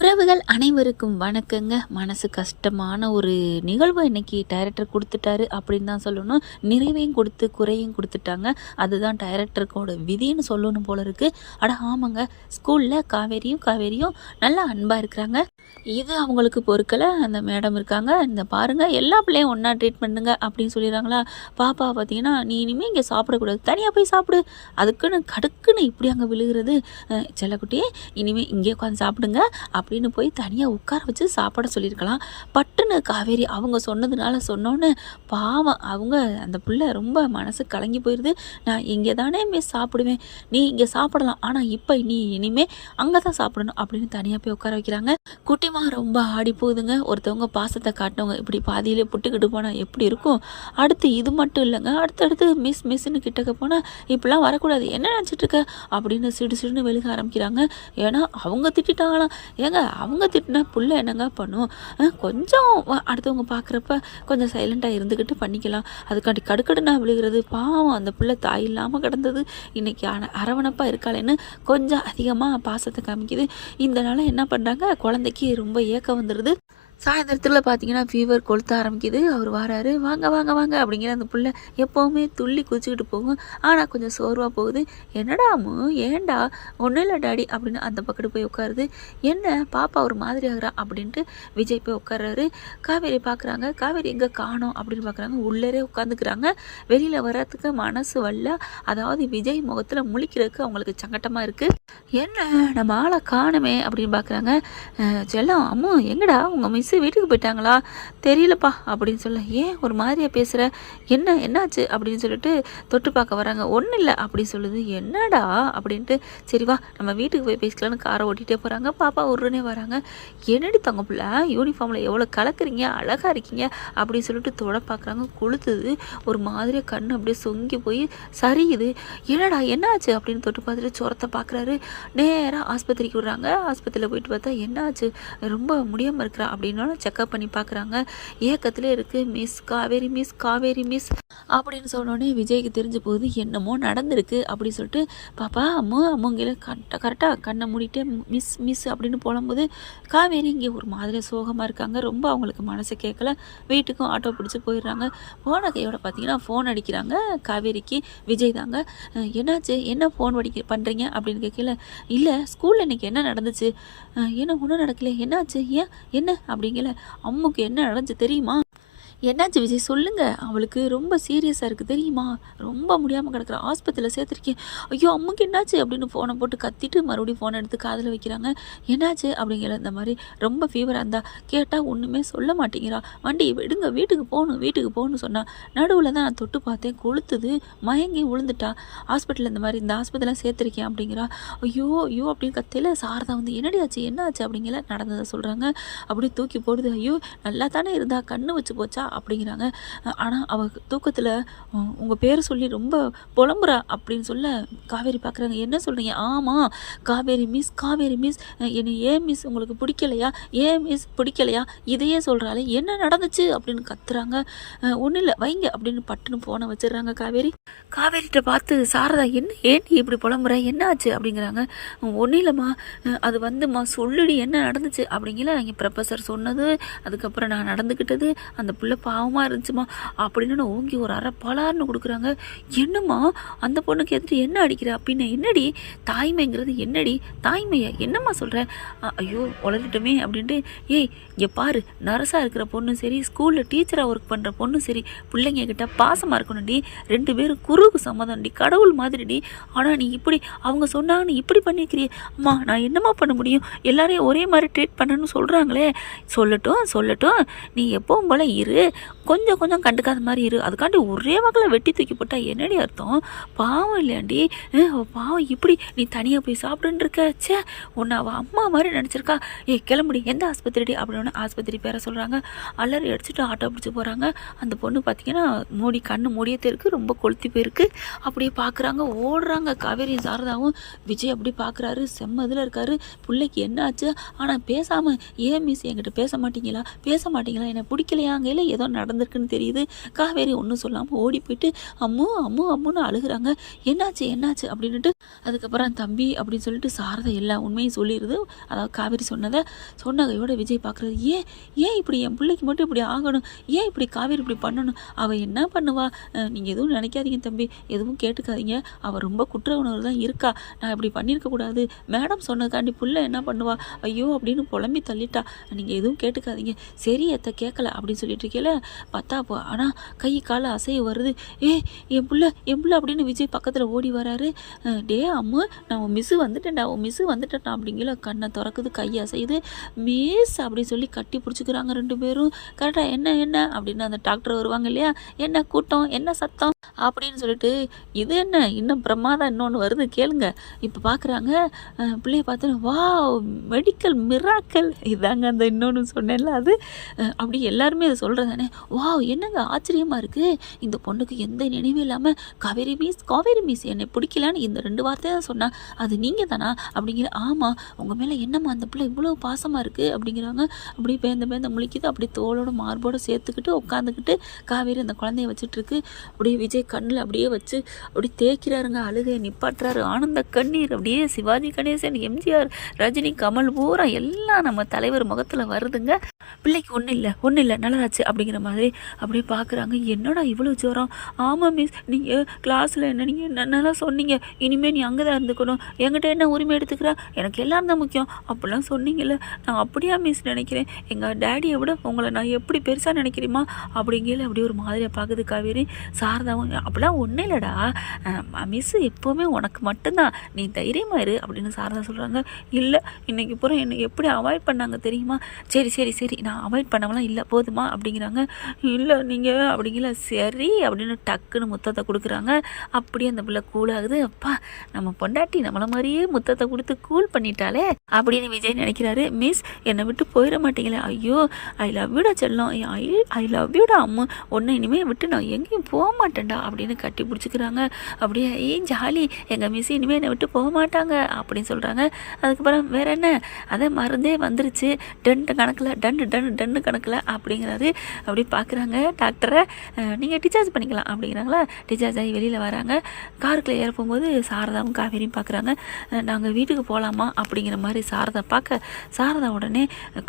உறவுகள் அனைவருக்கும் வணக்கங்க. மனசு கஷ்டமான ஒரு நிகழ்வு இன்னைக்கு டைரக்டர் கொடுத்துட்டாரு அப்படின்னு தான் சொல்லணும். நிறைவையும் கொடுத்து குறையும் கொடுத்துட்டாங்க. அதுதான் டைரக்டருக்கோட விதின்னு சொல்லணும் போல இருக்கு. அட ஆமாங்க, ஸ்கூலில் காவேரியும் நல்லா அன்பாக இருக்கிறாங்க. இது அவங்களுக்கு பொறுக்கலை. அந்த மேடம் இருக்காங்க, இந்த பாருங்கள் எல்லா பிள்ளையும் ஒன்றா ட்ரீட் பண்ணுங்க அப்படின்னு சொல்லிடுறாங்களா. பாப்பா பார்த்தீங்கன்னா, நீ இனிமேல் இங்கே சாப்பிடக்கூடாது, தனியாக போய் சாப்பிடு. அதுக்குன்னு கடுக்குன்னு இப்படி அங்கே விழுகிறது. செல்லக்குட்டியே இனிமேல் இங்கே உட்காந்து சாப்பிடுங்க அப்படின்னு போய் தனியாக உட்கார வச்சு சாப்பிட சொல்லியிருக்கலாம். பட்டுன்னு காவேரி அவங்க சொன்னோன்னு பாவம் அவங்க அந்த பிள்ளை ரொம்ப மனசு கலங்கி போயிடுது. நான் இங்கே தானே மிஸ் சாப்பிடுவேன், நீ இங்கே சாப்பிடலாம், ஆனால் இப்போ நீ இனிமேல் அங்கே தான் சாப்பிடணும் அப்படின்னு தனியாக போய் உட்கார வைக்கிறாங்க. குட்டிமா ரொம்ப ஆடி போகுதுங்க. ஒருத்தவங்க பாசத்தை காட்டினவங்க இப்படி பாதியிலே புட்டுக்கிட்டு போனால் எப்படி இருக்கும். அடுத்து இது மட்டும் இல்லைங்க, அடுத்தடுத்து மிஸ்ன்னு கிட்டக்க போனால் இப்படிலாம் வரக்கூடாது, என்ன நினச்சிட்ருக்க அப்படின்னு சிடுன்னு வெளுக ஆரம்பிக்கிறாங்க. ஏன்னா அவங்க திட்டாங்களாம். ஏங்க அவங்க திட்டினா புள்ள என்னங்க பண்ணும். கொஞ்சம் அடுத்தவங்க பார்க்குறப்ப கொஞ்சம் சைலண்ட்டாக இருந்துக்கிட்டு பண்ணிக்கலாம். அதுக்காண்டி கடுக்கடுனா விழுகிறது. பாவம் அந்த பிள்ளை தாய் இல்லாமல் கிடந்தது, இன்றைக்கி அரவணைப்பாக இருக்காளேன்னு கொஞ்சம் அதிகமாக பாசத்தை காமிக்குது. இந்த நாள் என்ன பண்ணுறாங்க, குழந்தைக்கு ரொம்ப ஏக்கம் வந்துடுது. சாயந்தரத்தில் பார்த்தீங்கன்னா ஃபீவர் கொளுத்த ஆரம்பிக்குது. அவர் வராரு, வாங்க வாங்க வாங்க அப்படிங்கிற அந்த பிள்ளை எப்போவுமே துள்ளி குதிச்சுக்கிட்டு போகும். ஆனால் கொஞ்சம் சோர்வாக போகுது. என்னடா அம்மு, ஏண்டா? ஒன்றும் இல்லை டாடி அப்படின்னு அந்த பக்கத்து போய் உட்காருது. என்ன பாப்பா ஒரு மாதிரி ஆகுறா அப்படின்ட்டு விஜய் போய் உட்கார்றாரு. காவேரி பார்க்குறாங்க, காவேரி எங்கே காணோம் அப்படின்னு பார்க்குறாங்க. உள்ளரே உட்காந்துக்கிறாங்க. வெளியில் வர்றதுக்கு மனசு வரல. அதாவது விஜய் முகத்தில் முழிக்கிறதுக்கு அவங்களுக்கு சங்கட்டமாக இருக்குது. என்ன நம்ம ஆளை காணுமே அப்படின்னு பார்க்குறாங்க. செல்லம், அம்மு எங்கடா உங்கள் மிஸ்ஸு வீட்டுக்கு போயிட்டாங்களா? தெரியலப்பா அப்படின்னு சொல்ல. ஏன் ஒரு மாதிரியாக பேசுகிற, என்னாச்சு அப்படின்னு சொல்லிட்டு தொட்டு பார்க்க வராங்க. ஒன்றும் இல்லை அப்படின்னு சொல்லுது. என்னடா அப்படின்ட்டு சரி வா நம்ம வீட்டுக்கு போய் பேசிக்கலான்னு காரை ஓட்டிகிட்டே போகிறாங்க. பாப்பா உடனே வராங்க. என்னடி தங்க பிள்ளை யூனிஃபார்மில் எவ்வளோ கலக்குறீங்க, அழகாக இருக்கீங்க அப்படின்னு சொல்லிட்டு தொட பார்க்குறாங்க. கொளுத்துது. ஒரு மாதிரியாக கண் அப்படியே சொங்கி போய் சரியுது. என்னடா என்னாச்சு அப்படின்னு தொட்டு பார்த்துட்டு சுரத்தை பார்க்குறாரு. நேராக ஆஸ்பத்திரிக்கு விடுறாங்க. ஆஸ்பத்திரியில் போயிட்டு பார்த்தா என்னாச்சு, ரொம்ப முடியாமல் இருக்கிறா அப்படின்னாலும் செக்அப் பண்ணி பார்க்குறாங்க. ஏக்கத்திலே இருக்குது. காவேரி மிஸ் அப்படின்னு சொன்னோடனே விஜய்க்கு தெரிஞ்சு போகுது என்னமோ நடந்திருக்கு அப்படின்னு சொல்லிட்டு பாப்பா அம்முங்கில கரெக்டாக கண்ணை மூடிட்டு மிஸ் அப்படின்னு போகும்போது காவேரி இங்கே ஒரு மாதிரி சோகமாக இருக்காங்க. ரொம்ப அவங்களுக்கு மனசை கேட்கல. வீட்டுக்கும் ஆட்டோ பிடிச்சி போயிடுறாங்க. போன கையோட பார்த்தீங்கன்னா ஃபோன் அடிக்கிறாங்க காவேரிக்கு. விஜய் தாங்க. என்னாச்சு, என்ன ஃபோன் பண்ணுறீங்க அப்படின்னு கேட்கல. இல்லை ஸ்கூலில் இன்றைக்கி என்ன நடந்துச்சு, என்ன ஒன்றும் நடக்கல, என்னாச்சு, ஏன் என்ன அப்படிங்கல. அம்முக்கு என்ன நடந்துச்சு தெரியுமா? என்னாச்சு விஜய் சொல்லுங்கள், அவளுக்கு ரொம்ப சீரியஸாக இருக்குது தெரியுமா, ரொம்ப முடியாமல் கிடக்குற, ஆஸ்பத்திரியில் சேர்த்துருக்கேன். ஐயோ அம்முக்கு என்னாச்சு அப்படின்னு ஃபோனை போட்டு கத்திட்டு மறுபடியும் ஃபோனை எடுத்து காதில் வைக்கிறாங்க. என்னாச்சு அப்படிங்கிற. இந்த மாதிரி ரொம்ப ஃபீவராக இருந்தா கேட்டால் ஒன்றுமே சொல்ல மாட்டேங்கிறா. வண்டி விடுங்க, வீட்டுக்கு போகணும்னு சொன்னால் நடுவில் தான் நான் தொட்டு பார்த்தேன், கொளுத்துது, மயங்கி விழுந்துட்டா. ஹாஸ்பிட்டலில் இந்த ஹாஸ்பிட்டலில் சேர்த்துருக்கேன் அப்படிங்கிறா. ஐயோ அப்படின்னு கத்தையில் சாரதா வந்து என்னடியாச்சு என்னாச்சு அப்படிங்கிற நடந்ததை சொல்கிறாங்க. அப்படியே தூக்கி போடுது. ஐயோ நல்லா தானே இருந்தா, கண்ணு வச்சு போச்சா அப்படிங்கிறாங்க. ஆனால் அவள் தூக்கத்தில் உங்கள் பேரை சொல்லி ரொம்ப புலம்புறா அப்படின்னு சொல்ல காவேரி பார்க்குறாங்க. என்ன சொல்கிறீங்க? ஆமாம் காவேரி மிஸ் என்னை ஏன் மிஸ் உங்களுக்கு பிடிக்கலையா, இதையே சொல்கிறாளே, என்ன நடந்துச்சு அப்படின்னு கத்துறாங்க. ஒன்றும் இல்லை வைங்க அப்படின்னு பட்டுன்னு ஃபோனை வச்சிடுறாங்க. காவேரிட்ட பார்த்து சாரதா ஏன் இப்படி புலம்புற, என்ன ஆச்சு அப்படிங்கிறாங்க. ஒன்றும் இல்லைம்மா, அது வந்துமா சொல்லுடி என்ன நடந்துச்சு அப்படிங்கிற. இங்கே ப்ரொஃபஸர் சொன்னது, அதுக்கப்புறம் நான் நடந்துக்கிட்டது, அந்த பிள்ளை பாவமாக இருந்துச்சுமா அப்படின்னு ஓங்கி ஒரு அரை பலார்னு கொடுக்குறாங்க. என்னம்மா அந்த பொண்ணுக்கு எதிர்த்து என்ன அடிக்கிற அப்படின்னு. என்னடி தாய்மைங்கிறது, என்னடி தாய்மையை என்னம்மா சொல்கிறேன், ஐயோ உளறிட்டோமே அப்படின்ட்டு. ஏய் இங்கே பாரு, நர்ஸாக இருக்கிற பொண்ணும் சரி, ஸ்கூலில் டீச்சராக ஒர்க் பண்ணுற பொண்ணும் சரி, பிள்ளைங்க கிட்ட பாசமாக இருக்கணும்டி. 2 பேரும் குறுக்கு சம்மதம்டி, கடவுள் மாதிரிடி. ஆனால் நீ இப்படி அவங்க சொன்னாங்கன்னு இப்படி பண்ணிக்கிறியே. அம்மா நான் என்னம்மா பண்ண முடியும், எல்லாரையும் ஒரே மாதிரி ட்ரீட் பண்ணணும்னு சொல்கிறாங்களே. சொல்லட்டும் நீ எப்பவும் போல இரு, கொஞ்சம் கண்டுக்காத மாதிரி இரு. அதுக்காண்டி ஒரே வகையில் வெட்டி தூக்கி போட்டால் என்னடி அர்த்தம்? பாவம் இல்லையாண்டி, பாவம் இப்படி நீ தனியாக போய் சாப்பிடுன்னு இருக்க. சே, உன்னை அவள் அம்மா மாதிரி நினச்சிருக்கா. கிளம்புடி, எந்த ஆஸ்பத்திரி அப்படின்னு ஆஸ்பத்திரி பேரை சொல்கிறாங்க. அலறி அடிச்சுட்டு ஆட்டோ பிடிச்சி போகிறாங்க. அந்த பொண்ணு பார்த்தீங்கன்னா கண்ணு மூடியே இருக்குது, ரொம்ப கொளுத்தி போயிருக்கு. அப்படியே பார்க்குறாங்க, ஓடுறாங்க. காவேரியும் சாரதாவும். விஜய் அப்படி பார்க்குறாரு, செம்மதில் இருக்காரு. பிள்ளைக்கு என்ன ஆச்சு, ஆனால் பேசாமல் ஏன் மிஸ் என்கிட்ட பேச மாட்டீங்களா, என்னை பிடிக்கலையாங்க, இல்லை ஏதோ நடந்திருக்குன்னு தெரியுது. காவேரி ஒன்றும் சொல்லாமல் ஓடி போயிட்டு அம்மு அம்மு அம்முன்னு அழுகுறாங்க. என்னாச்சு என்னாச்சு அப்படின்னுட்டு அதுக்கப்புறம் தம்பி அப்படின்னு சொல்லிட்டு சாரதா எல்லா உண்மையும் சொல்லிடுது. அதாவது காவேரி சொன்னதையோட விஜய் பார்க்குறது, ஏன் ஏன் இப்படி என் பிள்ளைக்கு மட்டும் இப்படி ஆகணும், ஏன் இப்படி காவேரி இப்படி பண்ணணும், அவள் என்ன பண்ணுவா, நீங்கள் எதுவும் நினைக்காதீங்க தம்பி, எதுவும் கேட்டுக்காதீங்க, அவள் ரொம்ப குற்ற உணர்வு தான் இருக்கா, நான் இப்படி பண்ணியிருக்கக்கூடாது, மேடம் சொன்னதுக்காண்டி புள்ள என்ன பண்ணுவா, ஐயோ அப்படின்னு புலம்பி தள்ளிட்டா, நீங்கள் எதுவும் கேட்டுக்காதீங்க, சரி அத்தை கேட்கல அப்படின்னு சொல்லிட்டு இருக்கேல பார்த்தா ஆனால் கை காலை அசைய வருது. என் புள்ள அப்படின்னு விஜய் பக்கத்தில் ஓடி வராரு. டே அம்மு நான் உன் மிஸ்ஸு வந்துட்டேன்டா அப்படிங்கிற கண்ணை திறக்குது, கை அசையுது. மிஸ் அப்படின்னு சொல்லி கட்டி பிடிச்சிக்கிறாங்க 2 பேரும். கரெக்டாக என்ன அப்படின்னு அந்த டாக்டர் வருவாங்க இல்லையா, என்ன கூட்டம் என்ன சத்தம் அப்படின்னு சொல்லிட்டு, இது என்ன இன்னும் பிரமாதம் இன்னொன்று வருது கேளுங்க. இப்போ பார்க்குறாங்க பிள்ளைய பார்த்து, வா மெடிக்கல் மிராக்கல், இதாங்க அந்த இன்னொன்று சொன்னேன்ல அது. அப்படி எல்லாருமே அதை சொல்கிறதானே, வா என்னங்க ஆச்சரியமாக இருக்குது, இந்த பொண்ணுக்கு எந்த நினைவும் இல்லாமல் காவேரி மிஸ் என்னை பிடிக்கலான்னு இந்த 2 வார்த்தை தான் சொன்னா, அது நீங்கள் தானா அப்படிங்கிற. ஆமாம் உங்கள் மேலே என்னம்மா அந்த பிள்ளை இவ்வளோ பாசமாக இருக்குது அப்படிங்கிறாங்க. அப்படியே பேந்த முழிக்குது. அப்படியே தோளோட மார்போடு சேர்த்துக்கிட்டு உட்காந்துக்கிட்டு காவேரி அந்த குழந்தைய வச்சுட்ருக்கு. அப்படியே விஜய் கண்ணில் அப்படியே வச்சு அப்படி தேய்க்கிறாருங்க, அழுகையை நிப்பாட்டுறாரு, ஆனந்த கண்ணீர் அப்படியே சிவாஜி கணேசன், எம்ஜிஆர், ரஜினி, கமல் பூரா எல்லாம் நம்ம தலைவர் முகத்தில் வருதுங்க. பிள்ளைக்கு ஒன்றும் இல்லை நல்லதாச்சு அப்படிங்கிற மாதிரி அப்படியே பார்க்குறாங்க. என்னடா இவ்வளோ ஜுரம், ஆமாம் மிஸ் நீங்கள் கிளாஸில் நீங்கள் நல்லா சொன்னீங்க, இனிமேல் நீ அங்கே தான் இருந்துக்கணும், என்கிட்ட என்ன உரிமை எடுத்துக்கிறா, எனக்கு எல்லாம் தான் முக்கியம் அப்படிலாம் சொன்னீங்கல்ல, நான் அப்படியா மிஸ் நினைக்கிறேன், எங்கள் டேடியை விட உங்களை நான் எப்படி பெருசாக நினைக்கிறேமா அப்படிங்கிற. அப்படியே ஒரு மாதிரியாக பார்க்குது காவேரி. சாரதாவும் அப்படிலாம் ஒன்றும் இல்லைடா மிஸ், எப்போவுமே உனக்கு மட்டும்தான், நீ தைரியமாக இரு அப்படின்னு சாரதா சொல்கிறாங்க. இல்லை இன்னைக்கு பூரா என்னை எப்படி அவாய்ட் பண்ணாங்க தெரியுமா, சரி நான் அவாய்ட் பண்ணவெல்லாம் இல்லை போதுமா அப்படிங்கிறாங்க. இல்லை நீங்கள் அப்படிங்கிற. சரி அப்படின்னு டக்குன்னு முத்தத்தை கொடுக்குறாங்க. அப்படியே அந்த பிள்ளை கூலாகுது. அப்பா நம்ம பொண்டாட்டி நம்மளை மாதிரியே முத்தத்தை கொடுத்து கூல் பண்ணிட்டாலே அப்படின்னு விஜய் நினைக்கிறாரு. மிஸ் என்னை விட்டு போயிட மாட்டீங்களே, ஐயோ ஐ லவ் யூடா செல்லம், ஐ லவ் யூடா அம்மு, ஒன்று இனிமேல் விட்டு நான் எங்கேயும் போக மாட்டேன்டா அப்படின்னு கட்டி பிடிச்சிக்கிறாங்க. அப்படியே ஜாலி எங்கள் மிஸ் இனிமேல் என்னை விட்டு போக மாட்டாங்க அப்படின்னு சொல்கிறாங்க. அதுக்கப்புறம் வேற என்ன, அதை மருந்தே வந்துருச்சு, டன்னு கணக்கில் அப்படிங்கிறாரு. அப்படி பார்க்குறாங்க டாக்டரை, நீங்கள் டிஸ்சார்ஜ் பண்ணிக்கலாம் அப்படிங்கிறாங்களா. டிஸ்சார்ஜ் ஆகி வெளியில் வராங்க. காருக்குள்ளே ஏற போகும்போது சாரதாவும் காவேரியும் பார்க்குறாங்க. நாங்கள் வீட்டுக்கு போகலாமா அப்படிங்கிற மாதிரி சாரதா பார்க்க, சாரதா உடனே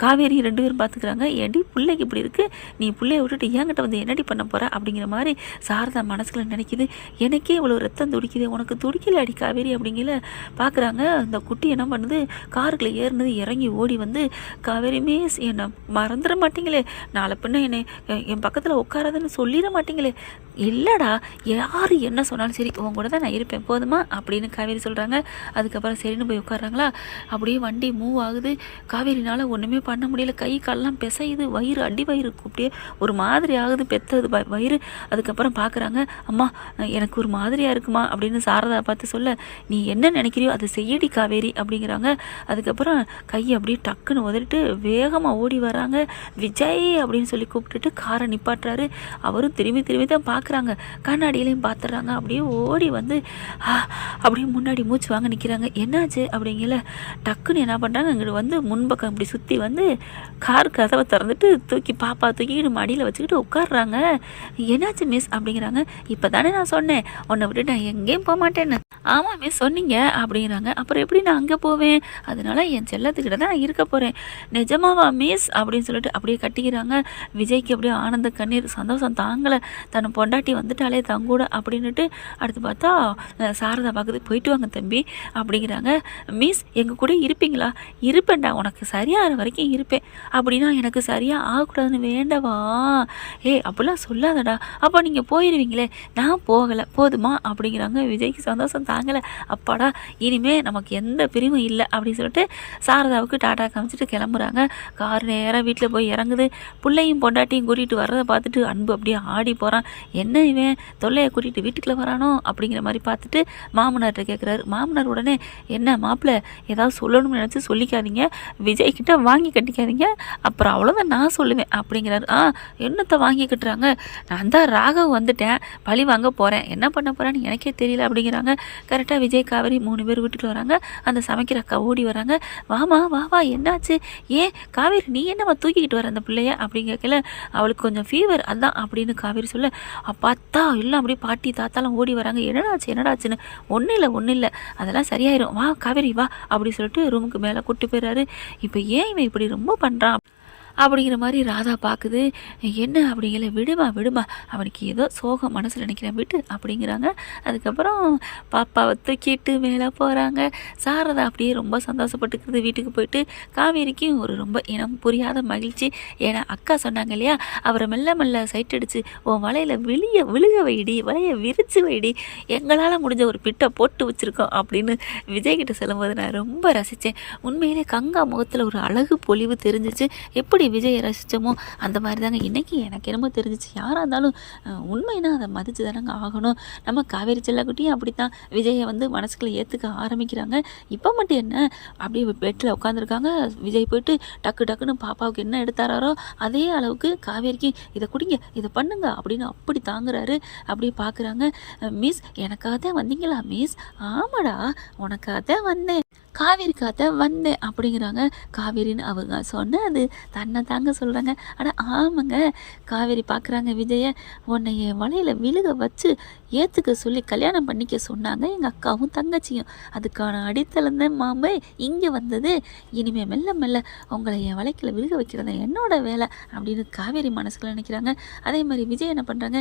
காவேரி 2 பேரும் பார்த்துக்கிறாங்க. ஏடி பிள்ளைக்கு இப்படி இருக்குது, நீ பிள்ளைய விட்டுட்டு என்கிட்ட வந்து என்னடி பண்ண போகிற அப்படிங்கிற மாதிரி சாரதா மனசுக்குள்ள நினைக்கிது. எனக்கே இவ்வளோ ரத்தம் துடிக்குது, உனக்கு துடிக்கல அடி காவேரி அப்படிங்கிற. பார்க்குறாங்க அந்த குட்டி என்ன பண்ணுது, காருக்குள்ளே ஏறினது இறங்கி ஓடி வந்து, காவேரி மிஸ் என்னை மறந்துட மாட்டீங்களே, நாளை பின்ன என்னை என் பக்கத்தில் உட்காராதுன்னு சொல்லிட மாட்டீங்களே. இல்லைடா யார் என்ன சொன்னாலும் சரி உன் கூட தான் நான் இருப்பேன் போதுமா அப்படின்னு காவேரி சொல்கிறாங்க. அதுக்கப்புறம் சரின்னு போய் உட்காடுறாங்களா. அப்படியே வண்டி மூவ் ஆகுது. காவேரினால் ஒன்றுமே பண்ண முடியல, கை காலெலாம் பிசையுது, வயிறு அடி வயிறு அப்படியே ஒரு மாதிரி ஆகுது, பெத்தது வயிறு. அதுக்கப்புறம் பார்க்குறாங்க, அம்மா எனக்கு ஒரு மாதிரியாக இருக்குமா அப்படின்னு சாரதா பார்த்து சொல்ல, நீ என்ன நினைக்கிறியோ அதை செய்யடி காவேரி அப்படிங்கிறாங்க. அதுக்கப்புறம் கையை அப்படியே டக்குன்னு உதறிட்டு வேகமாக ஓடி வராங்க. விஜய் அப்படின்னு சொல்லி கூப்பிட்டுட்டு காரை நிப்பாட்டுறாரு. அவரும் திரும்பி தான் பார்க்குறாங்க, கண்ணாடியிலையும் பார்த்துட்றாங்க. அப்படியே ஓடி வந்து அப்படியே முன்னாடி மூச்சு வாங்க நிற்கிறாங்க. என்னாச்சு அப்படிங்கல. டக்குன்னு என்ன பண்ணுறாங்க, இங்கிட்டு வந்து முன்பக்கம் இப்படி சுற்றி வந்து கார் கதவை திறந்துட்டு பாப்பா தூக்கிட்டு மடியில் வச்சுக்கிட்டு உட்காடுறாங்க. என்னாச்சு மிஸ் அப்படிங்கிறாங்க. இப்போ தானே நான் சொன்னேன் உன்னை விட்டு நான் எங்கேயும் போக மாட்டேன்னு. ஆமாம் மிஸ் சொன்னீங்க அப்படிங்கிறாங்க. அப்புறம் எப்படி நான் அங்கே போவேன், அதனால என் செல்லத்துக்கிட்ட தான் நான் இருக்க போகிறேன். நிஜமாவா மிஸ் அப்படின்னு சொல்லிட்டு அப்படியே கட்டிக்கிறாங்க. விஜய்க்கு அப்படியே ஆனந்த கண்ணீர், சந்தோஷம் தாங்கலை, தன்னை பொண்டாட்டி வந்துட்டாலே தங்கூட அப்படின்னுட்டு. அடுத்து பார்த்தா சாரதா பார்க்குது. போயிட்டு வாங்க தம்பி அப்படிங்கிறாங்க. மிஸ் எங்கள் கூட இருப்பீங்களா? இருப்பேன்டா, உனக்கு சரியாகிற வரைக்கும் இருப்பேன், அப்படின்னா எனக்கு சரியாக ஆகக்கூடாதுன்னு வேண்டவா? அப்படிலாம் சொல்லாதடா, அப்போ நீங்கள் போயிடுவீங்களே. நான் போகலை போதுமா அப்படிங்கிறாங்க. விஜய்க்கு சந்தோஷம் தாங்கலை. அப்பாடா இனிமே நமக்கு எந்த பிரிவும் இல்லை அப்படின்னு சொல்லிட்டு சாரதாவுக்கு டாட்டா காமிச்சிட்டு கிளம்புறாங்க. கார் நேராக வீட்டில் போய் இறங்குது. பிள்ளையும் பொண்டாட்டியும் கூட்டிகிட்டு வர்றதை பார்த்துட்டு அன்பு அப்படியே ஆடி போகிறான். என்ன இவன் தொல்லையை கூட்டிகிட்டு வீட்டுக்குள்ளே வரானோ அப்படிங்கிற மாதிரி பார்த்துட்டு மாமனார்கிட்ட கேட்குறாரு. மாமனார் உடனே, என்ன மாப்பிள்ளை ஏதாவது சொல்லணும்னு நினச்சி சொல்லிக்காதீங்க, விஜய்கிட்ட வாங்கி கட்டிக்காதீங்க, அப்புறம் அவ்வளோதான் நான் சொல்லுவேன் அப்படிங்கிறாரு. என்னத்தை வாங்கி கட்டுறாங்க, நான் தான் ராகவ் வந்துட்டேன், பழி வாங்க போகிறேன், என்ன பண்ண போகிறேன்னு எனக்கே தெரியல அப்படிங்கிறாங்க. கரெக்டாக விஜய் காவேரி 3 பேர் வீட்டுக்குள்ள வராங்க. அந்த சமைக்கிற அக்கா ஓடி வராங்க. வாமா வா என்னாச்சு, ஏன் காவேரி நீ என்னம்மா தூக்கிக்கிட்டு வர அந்த பிள்ளைய அப்படின்னு கேட்கல, அவளுக்கு கொஞ்சம் ஃபீவர் அதான் அப்படின்னு காவேரி சொல்ல, பார்த்தா எல்லாம் அப்படியே பாட்டி தாத்தாலாம் ஓடி வராங்க. என்னடாச்சுன்னு, ஒன்றும் இல்லை அதெல்லாம் சரியாயிரும், வா காவேரி வா அப்படி சொல்லிட்டு ரூமுக்கு மேலே கூப்பிட்டு போயிடுறாரு. இப்போ ஏன் இவன் இப்படி ரொம்ப பண்ணுறான் அப்படிங்கிற மாதிரி ராதா பார்க்குது. என்ன அப்படிங்கல, விடுமா அவனுக்கு ஏதோ சோகம் மனசில் நினைக்கிறேன் விட்டு அப்படிங்கிறாங்க. அதுக்கப்புறம் பாப்பாவை தூக்கிட்டு மேலே போகிறாங்க. சாரதா அப்படியே ரொம்ப சந்தோஷப்பட்டுக்கிறது. வீட்டுக்கு போயிட்டு காவேரிக்கும் ஒரு ரொம்ப இனம் புரியாத மகிழ்ச்சி. ஏன்னா அக்கா சொன்னாங்க இல்லையா, அவரை மெல்ல சைட் அடித்து உன் வலையில் விழுக வைடி, வலையை விரிச்சு வைடி, எங்களால் முடிஞ்ச ஒரு பிட்டை போட்டு வச்சுருக்கோம் அப்படின்னு விஜய்கிட்ட சொல்லும்போது நான் ரொம்ப ரசித்தேன். உண்மையிலே கங்கா முகத்தில் ஒரு அழகு பொலிவு தெரிஞ்சிச்சு. எப்படி விஜயை ரசித்தோமோ அந்த மாதிரி தாங்க இன்றைக்கி எனக்கு என்னமோ தெரிஞ்சிச்சு. யாராக இருந்தாலும் உண்மைனா அதை மதித்து தானங்க ஆகணும். நம்ம காவேரி செல்லக்குட்டியும் அப்படித்தான் விஜயை மனசுக்குள்ளே ஏற்றுக்க ஆரம்பிக்கிறாங்க. இப்போ மட்டும் என்ன, அப்படியே பெட்டில் உட்காந்துருக்காங்க. விஜய் போயிட்டு டக்குன்னு பாப்பாவுக்கு என்ன எடுத்தாரோ அதே அளவுக்கு காவேரிக்கு இதை குடிங்க, இதை பண்ணுங்க அப்படின்னு அப்படி தாங்குறாரு. அப்படியே பார்க்குறாங்க. மிஸ் எனக்காக தான் வந்தீங்களா மிஸ்? ஆமாடா உனக்காக தான் வந்தேன், காவேரிக்காக தான் வந்தேன் அப்படிங்கிறாங்க. காவேரின்னு அவங்க சொன்னது தன்னை தாங்க சொல்கிறாங்க. ஆனால் ஆமாங்க, காவேரி பார்க்குறாங்க விஜயை, உன்னை என் வலையில் விழுக வச்சு ஏற்றுக்க சொல்லி கல்யாணம் பண்ணிக்க சொன்னாங்க எங்கள் அக்காவும் தங்கச்சியும். அதுக்கான அடித்தளம் தான் மாமே இங்கே வந்தது. இனிமேல் மெல்ல உங்களை என் வலைக்கில் விழுக வைக்கிறது என்னோட வேலை அப்படின்னு காவேரி மனசுக்குள்ள நினைக்கிறாங்க. அதே மாதிரி விஜய் என்ன பண்ணுறாங்க,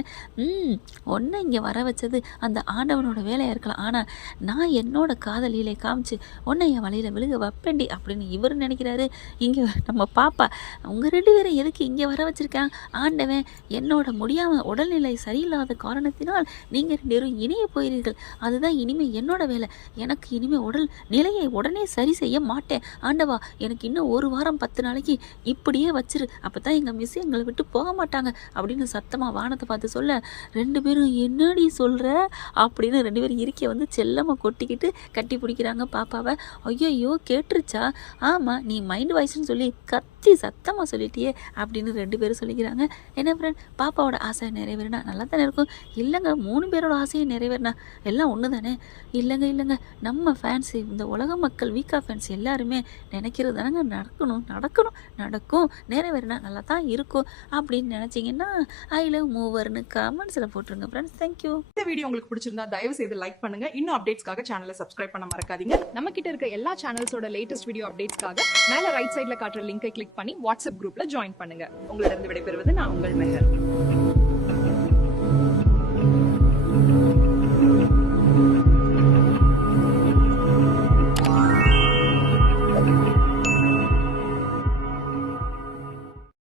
ஒன்றை இங்கே வர வச்சது அந்த ஆண்டவனோட வேலையாக இருக்கலாம், ஆனால் நான் என்னோட காதலியிலே காமிச்சு ஒன்றை என் வலையில் விழுக வைப்பேண்டி அப்படின்னு இவர் நினைக்கிறாரு. இங்கே நம்ம பாப்பா உங்கள் 2 பேரும் எதுக்கு இங்கே வர வச்சுருக்காங்க, ஆண்டவன் என்னோட முடியாமல் உடல்நிலை சரியில்லாத காரணத்தினால் நீங்கள் 2 பேரும் இணைய போகிறீர்கள், அதுதான் இனிமேல் என்னோட வேலை, எனக்கு இனிமேல் உடல் நிலையை உடனே சரி செய்ய மாட்டேன் ஆண்டவா, எனக்கு இன்னும் 1 வாரம் 10 நாளைக்கு இப்படியே வச்சிரு, அப்போ தான் எங்கள் மிஸ் எங்களை விட்டு போக மாட்டாங்க அப்படின்னு சத்தமாக வானத்தை பார்த்து சொல்ல, 2 பேரும் என்னடி சொல்கிற அப்படின்னு 2 பேரும் இருக்க செல்லமாக கொட்டிக்கிட்டு கட்டி பிடிக்கிறாங்க பாப்பாவை. ஐயோ கேட்டுருச்சா? ஆமாம் நீ மைண்ட் வாய்ஸ்ன்னு சொல்லி கத்தி சத்தமாக சொல்லிட்டியே அப்படின்னு 2 பேரும் சொல்லிக்கிறாங்க. என்ன ஃப்ரெண்ட், பாப்பாவோட ஆசை நிறைவேறினா நல்லா தானே இருக்கும்? இல்லைங்க 3 பேரோட ஆசையும் நிறைவேறினா எல்லாம் ஒன்று தானே? இல்லைங்க நம்ம ஃபேன்ஸ், இந்த உலக மக்கள் வீக்கா ஃபேன்ஸ் எல்லாருமே நினைக்கிறது தானங்க நடக்கும், நிறைவேறினா நல்லா தான் இருக்கும் அப்படின்னு நினச்சிங்கன்னா ஐ லவ் மூவர்னு கமெண்ட்ஸில் போட்டுருங்க ஃப்ரெண்ட்ஸ். தேங்க்யூ. இந்த வீடியோ உங்களுக்கு பிடிச்சிருந்தா தயவு செய்து லைக் பண்ணுங்க. இன்னும் அப்டேட்ஸ்க்காக சேனலை சப்ஸ்கிரைப் பண்ண மறக்காதீங்க. நம்ம கிட்ட இருக்க எல்லா சேனல்ஸோட லேட்டஸ்ட் வீடியோ அப்டேட்ஸ்க்காக மேல ரைட் சைட்ல காட்டுற லிங்கை கிளிக் பண்ணி வாட்ஸ்அப் குரூப்ல ஜாயின் பண்ணுங்க. உங்களிடம் விடைபெறுவது நான் உங்கள் மெஹர்.